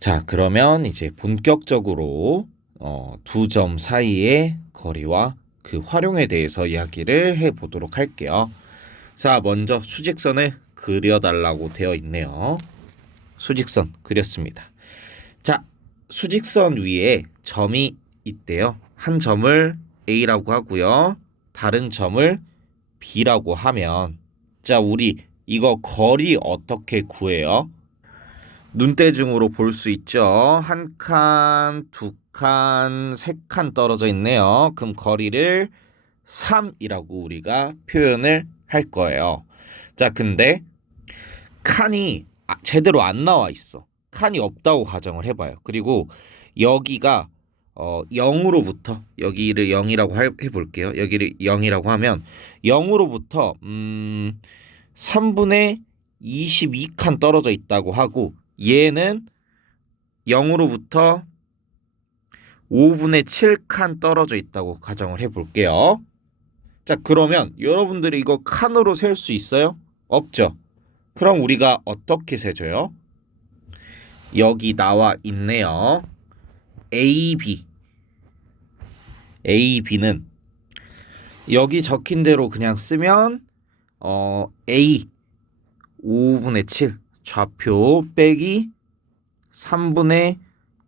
자, 그러면 이제 본격적으로 어, 두 점 사이의 거리와 그 활용에 대해서 이야기를 해 보도록 할게요. 자, 먼저 수직선을 그려달라고 되어 있네요. 수직선 그렸습니다. 자, 수직선 위에 점이 있대요. 한 점을 A라고 하고요. 다른 점을 B라고 하면 자, 우리 이거 거리 어떻게 구해요? 눈대중으로 볼 수 있죠. 한 칸, 두 칸, 세 칸 떨어져 있네요. 그럼 거리를 3이라고 우리가 표현을 할 거예요. 자, 근데 칸이 아- 제대로 안 나와 있어. 칸이 없다고 가정을 해봐요. 그리고 여기가 어 0으로부터 여기를 0이라고 할- 해볼게요. 여기를 0이라고 하면 0으로부터 음 3분의 22칸 떨어져 있다고 하고 얘는 0으로부터 5분의 7칸 떨어져 있다고 가정을 해볼게요. 자, 그러면 여러분들이 이거 칸으로 셀 수 있어요? 없죠. 그럼 우리가 어떻게 세줘요? 여기 나와 있네요. AB. AB는 여기 적힌 대로 그냥 쓰면 어 A 5분의 7 좌표 빼기 3분의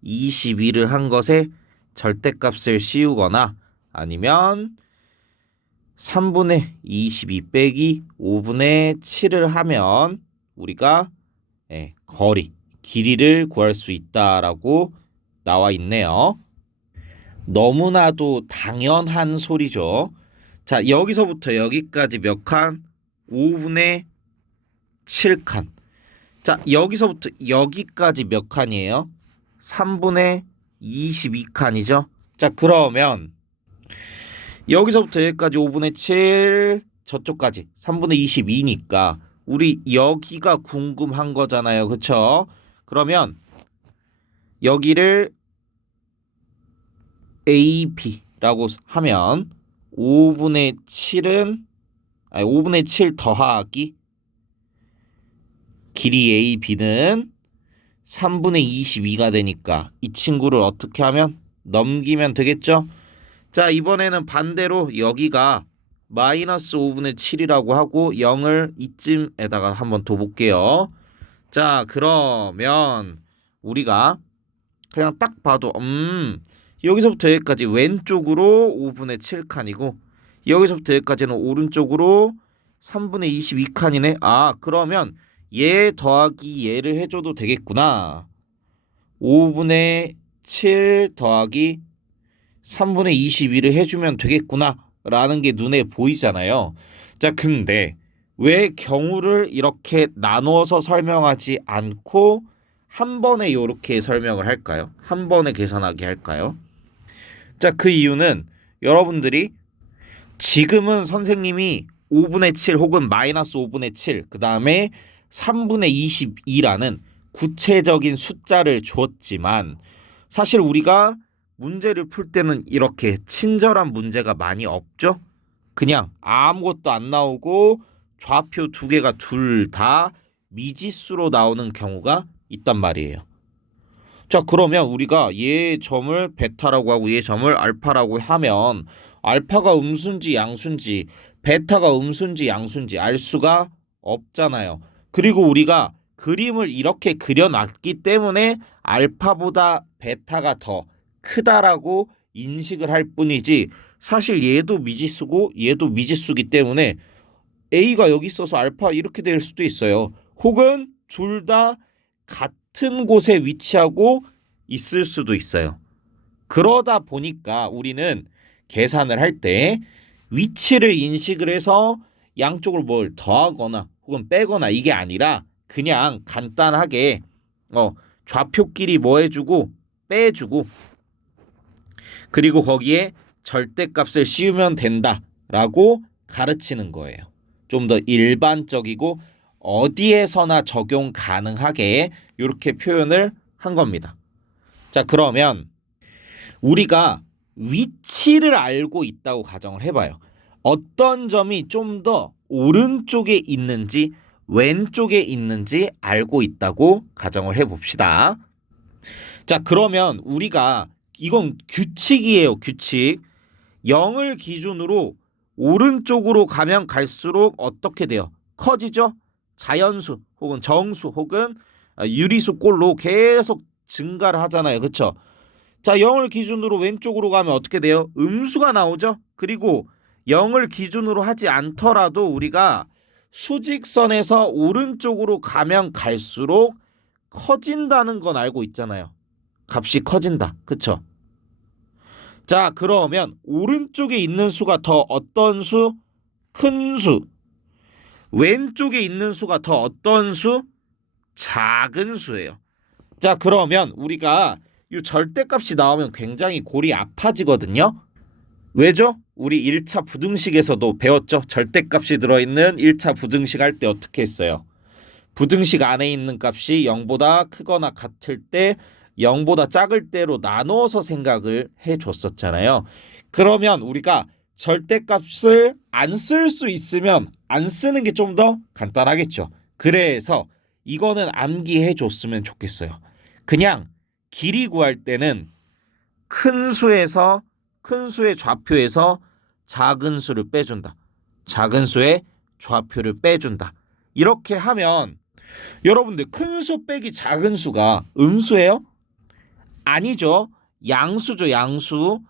22를 한 것에 절대값을 씌우거나 아니면 3분의 22 빼기 5분의 7을 하면 우리가 예, 거리, 길이를 구할 수 있다라고 나와 있네요. 너무나도 당연한 소리죠. 자, 여기서부터 여기까지 몇 칸? 5분의 7칸. 자, 여기서부터 여기까지 몇 칸이에요? 3분의 22칸이죠. 자, 그러면 여기서부터 여기까지 5분의 7, 저쪽까지 3분의 22니까 우리 여기가 궁금한 거잖아요. 그쵸? 그러면 여기를 AP라고 하면 5분의 7은 아니 5분의 7 더하기 길이 AB는 3분의 22가 되니까 이 친구를 어떻게 하면 넘기면 되겠죠? 자, 이번에는 반대로 여기가 마이너스 5분의 7이라고 하고 0을 이쯤에다가 한번 둬볼게요. 자, 그러면 우리가 그냥 딱 봐도 음 여기서부터 여기까지 왼쪽으로 5분의 7칸이고 여기서부터 여기까지는 오른쪽으로 3분의 22칸이네. 아, 그러면 얘 더하기 얘를 해줘도 되겠구나. 5분의 7 더하기 3분의 22를 해주면 되겠구나. 라는 게 눈에 보이잖아요. 자, 근데 왜 경우를 이렇게 나누어서 설명하지 않고 한 번에 이렇게 설명을 할까요? 한 번에 계산하게 할까요? 자, 그 이유는 여러분들이 지금은 선생님이 5분의 7 혹은 마이너스 5분의 7, 그 다음에 3분의 22라는 구체적인 숫자를 줬지만 사실 우리가 문제를 풀 때는 이렇게 친절한 문제가 많이 없죠? 그냥 아무것도 안 나오고 좌표 두 개가 둘 다 미지수로 나오는 경우가 있단 말이에요. 자, 그러면 우리가 얘 점을 베타라고 하고 얘 점을 알파라고 하면 알파가 음수인지 양수인지 베타가 음수인지 양수인지 알 수가 없잖아요. 그리고 우리가 그림을 이렇게 그려놨기 때문에 알파보다 베타가 더 크다라고 인식을 할 뿐이지 사실 얘도 미지수고 얘도 미지수기 때문에 A가 여기 있어서 알파 이렇게 될 수도 있어요. 혹은 둘 다 같은 곳에 위치하고 있을 수도 있어요. 그러다 보니까 우리는 계산을 할 때 위치를 인식을 해서 양쪽을 뭘 더하거나 혹은 빼거나 이게 아니라 그냥 간단하게 어 좌표끼리 뭐 해주고 빼주고 그리고 거기에 절대값을 씌우면 된다라고 가르치는 거예요. 좀 더 일반적이고 어디에서나 적용 가능하게 이렇게 표현을 한 겁니다. 자, 그러면 우리가 위치를 알고 있다고 가정을 해봐요. 어떤 점이 좀 더 오른쪽에 있는지 왼쪽에 있는지 알고 있다고 가정을 해봅시다. 자, 그러면 우리가 이건 규칙이에요, 규칙. 0을 기준으로 오른쪽으로 가면 갈수록 어떻게 돼요? 커지죠? 자연수 혹은 정수 혹은 아, 유리수 꼴로 계속 증가를 하잖아요. 그렇죠? 자, 0을 기준으로 왼쪽으로 가면 어떻게 돼요? 음수가 나오죠? 그리고 0을 기준으로 하지 않더라도 우리가 수직선에서 오른쪽으로 가면 갈수록 커진다는 건 알고 있잖아요. 값이 커진다. 그쵸? 자, 그러면 오른쪽에 있는 수가 더 어떤 수? 큰 수. 왼쪽에 있는 수가 더 어떤 수? 작은 수예요. 자, 그러면 우리가 이 절대값이 나오면 굉장히 골이 아파지거든요. 왜죠? 우리 1차 부등식에서도 배웠죠. 절대값이 들어있는 1차 부등식 할 때 어떻게 했어요? 부등식 안에 있는 값이 0보다 크거나 같을 때 0보다 작을 때로 나누어서 생각을 해 줬었잖아요. 그러면 우리가 절대값을 안 쓸 수 있으면 안 쓰는 게 좀 더 간단하겠죠. 그래서 이거는 암기해 줬으면 좋겠어요. 그냥 길이 구할 때는 큰 수에서 큰 수의 좌표에서 작은 수를 빼준다. 작은 수의 좌표를 빼준다. 이렇게 하면 여러분들 큰 수 빼기 작은 수가 음수예요? 아니죠. 양수죠, 양수.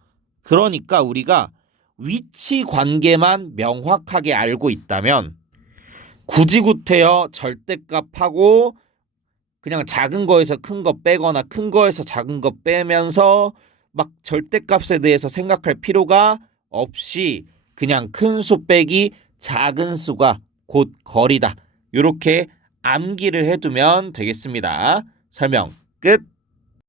그러니까 우리가 위치 관계만 명확하게 알고 있다면 굳이 구태여 절대값하고 그냥 작은 거에서 큰 거 빼거나 큰 거에서 작은 거 빼면서 막 절대값에 대해서 생각할 필요가 없이 그냥 큰 수 빼기 작은 수가 곧 거리다. 이렇게 암기를 해두면 되겠습니다. 설명 끝.